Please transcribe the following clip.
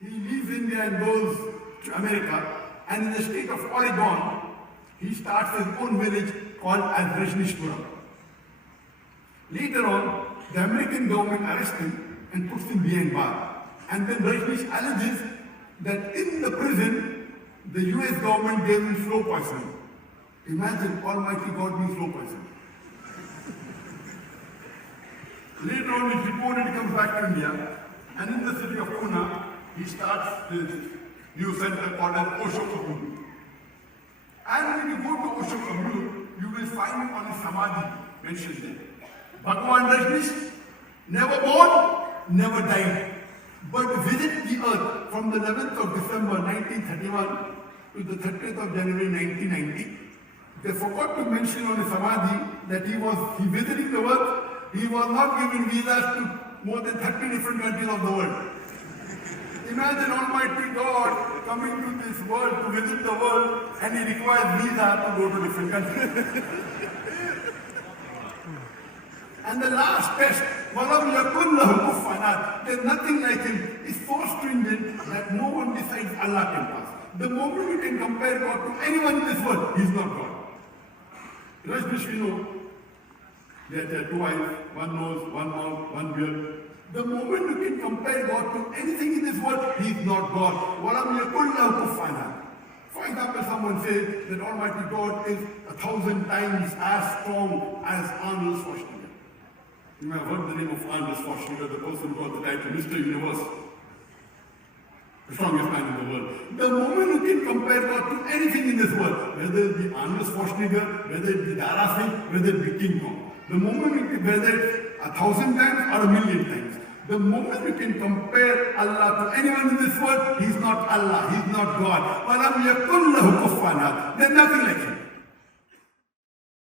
He leaves India and goes to America, and in the state of Oregon, he starts his own village called as Rajneesh. Later on, the American government arrests him and puts him behind bar. And then Rajneesh alleges that in the prison, the US government gave him slow poison. Imagine Almighty God being slow poison. Later on, he's deported, he comes back to India, and in the city of Pune, he starts this new center called as Osho Kabul. And when you go to Osho Kabul, you will find on his samadhi mentioned there. Bhagwan Rajneesh, never born, never died, but visited the earth from the 11th of December 1931 to the 30th of January 1990. They forgot to mention on his samadhi that he visited the earth. He was not given visas to more than 30 different countries of the world. Imagine Almighty God coming to this world to visit the world, and he requires visa to go to different countries. And the last test, وَلَمْ يَكُنْ لَهُ كُفُوًا أَحَدٌ. There's nothing like him. It's so stringent that no one besides Allah can pass. The moment you can compare God to anyone in this world, He's not God. Rajneesh, we know that there are two eyes, one nose, one mouth, one beard. The moment you can compare God to anything in this world, He is not God. وَلَمْ يَكُنْ لَهُ كُفُوًا أَحَدٌ. For example, someone says that Almighty God is 1,000 times as strong as Arnold Schwarzenegger. You may have heard the name of Arnold Schwarzenegger, the person who got the title Mr. Universe, the strongest man in the world. The moment you can compare God to anything in this world, whether it be Arnold Schwarzenegger, whether it be Dara Singh, whether it be King Kong, the moment you can, whether it's 1,000 times or 1,000,000 times, the moment you can compare Allah to anyone in this world, He's not Allah, He's not God. وَلَمْ يَكُنْ لَهُ كُفُوًا أَحَدٌ. There's nothing like Him.